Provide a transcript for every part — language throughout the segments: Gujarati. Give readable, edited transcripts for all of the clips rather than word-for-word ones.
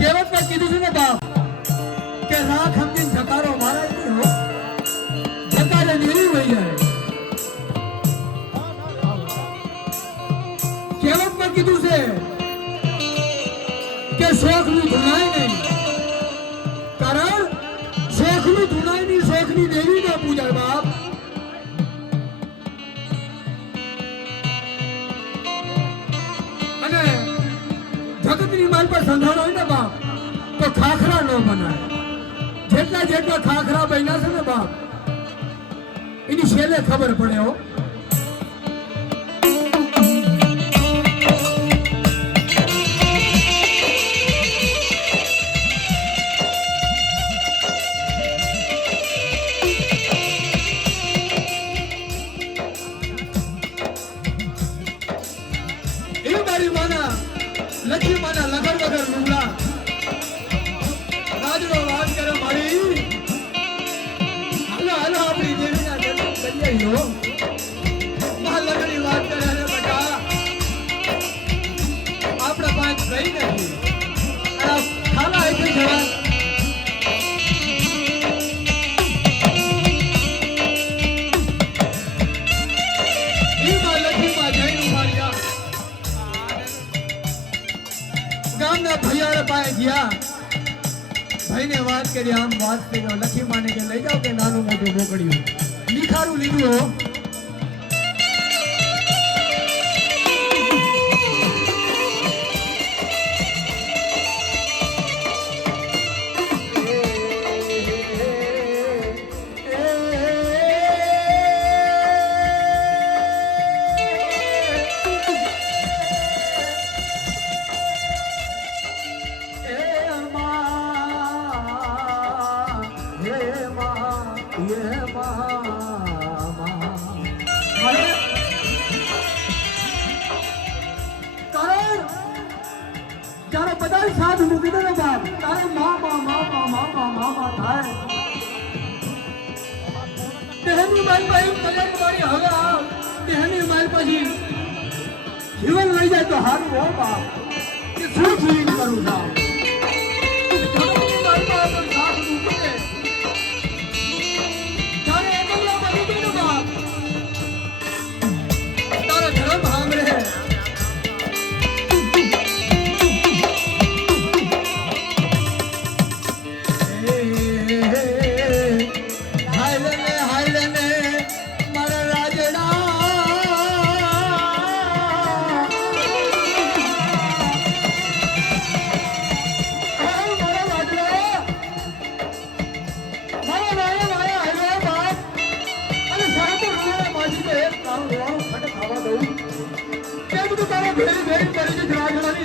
કહેવત પર કીધું છે ને બાપ કે રાખ સમજીને જકારો મારાય નહીં હો, જકારે નીરી વહી જાય. કહેવત પર કીધું છે કે શોખનું ધુનાય નહીં, કારણ શોખનું ધુનાય નહીં, શોખની દેવી ના પૂજાય બાપ. અને જગતની માલ પર સંધાણો હોય ને બાપ તો ખાખરા ન બનાય. જેટલા જેટલા ખાખરા બન્યા છે ને બાપ એની છેલ્લે ખબર પડે હો. લક્ષ્મી માના લગર વગર લુગડા રાજનો વાત કરે મારી. હાલો હાલો આપણી દેવીના દર્શન કરીએ લો. મહાલગની વાત કરે અરે બેટા આપણા પાંચ ભાઈ નથી ખાલા આવી જવા. ગામના ભૈયાળા પાસે ગયા, ભાઈને વાત કરી, આમ વાત કરી લખી માને કે લઈ જાઓ કે નાનું મોટું મોકળ્યું લીખારું લીધું હો. જ્યારે બધા સાથ મૂકી દે ને બાપ તારે મામા થાય. તેની માલ પાસે કલ્યાણ મારી હવે આ તેની માલ પછી જીવન લઈ જાય તો હારું હો બાપ. કે શું જીવન કરું છું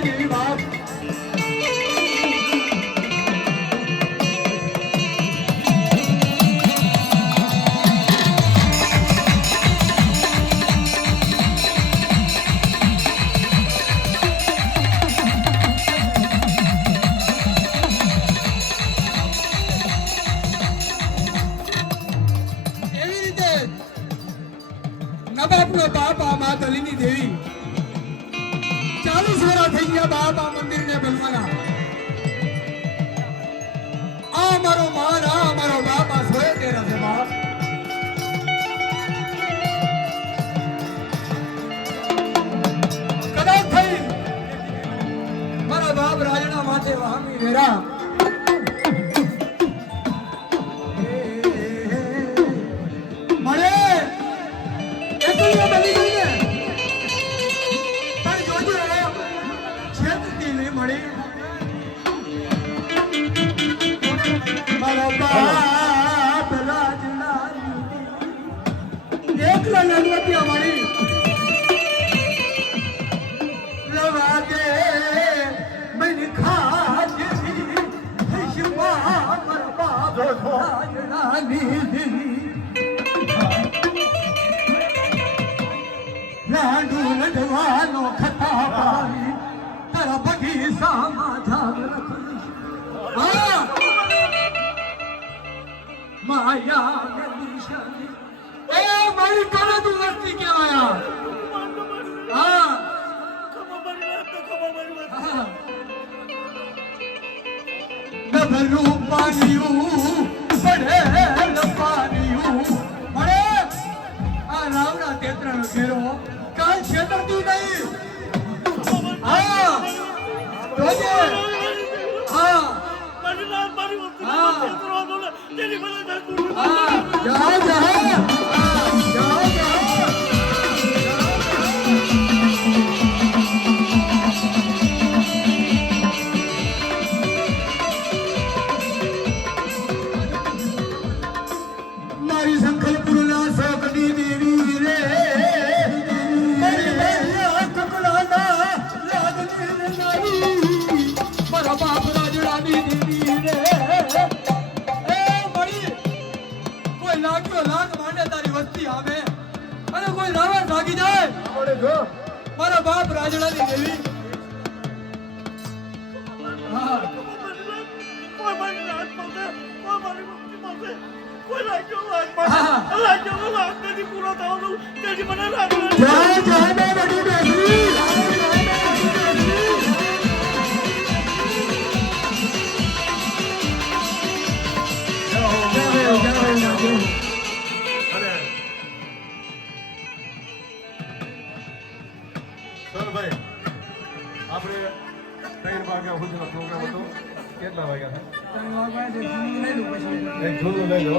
દેવી બાપ. એવી રીતે નવાબનો બાપ આ મા દલીની દેવી 40 વર્ષ થઈ ગયા બાપ આ મંદિરને બનવાના. આ મારો માન આ મારો બાપ આ સોય તેરા છે બાપ. કદાચ થઈ મારા બાપ રાજના માથે વાહમી વેરા મળે એટલું બની ગઈ ને પણ જોજો છેતતી નહીં મળી. મારો બાપ રાજના એકલા નંદવતી અમારી રવા દે મને ખાજે હિશમા મારા બાપ રાજના ની લાડુ લડવાનો ખતા પાઈ તારા બગીચામાં જાગ રાખીશ. માયા ગલીશાની એ મારી કાના તું વસ્તી કહેવાયા. હા ભરું પાનિયું પડે પાનિયું મળે આ રાવણા તેત્રનો ઘેરો કાલ છેતરતી નહીં હા જોજે હા જાઓ જાઓ મારી સંખલપુરના શોકની દેવી રે મારી બહેન કકડાના લાગની નારી મારા બાપ રાજડાની દેવી રે એ મળી કોઈ લાગ્યો લાગ માંડે તારી વસ્તી આવે અને કોઈ રાવણ ભાગી જાય મારા બાપ રાજડાની દેવી હા ભાઈ આપણે 3 વાગ્યા સુધીનો પ્રોગ્રામ હતો કેટલા વાગ્યા થાય 3 વાગ્યા લઈ લો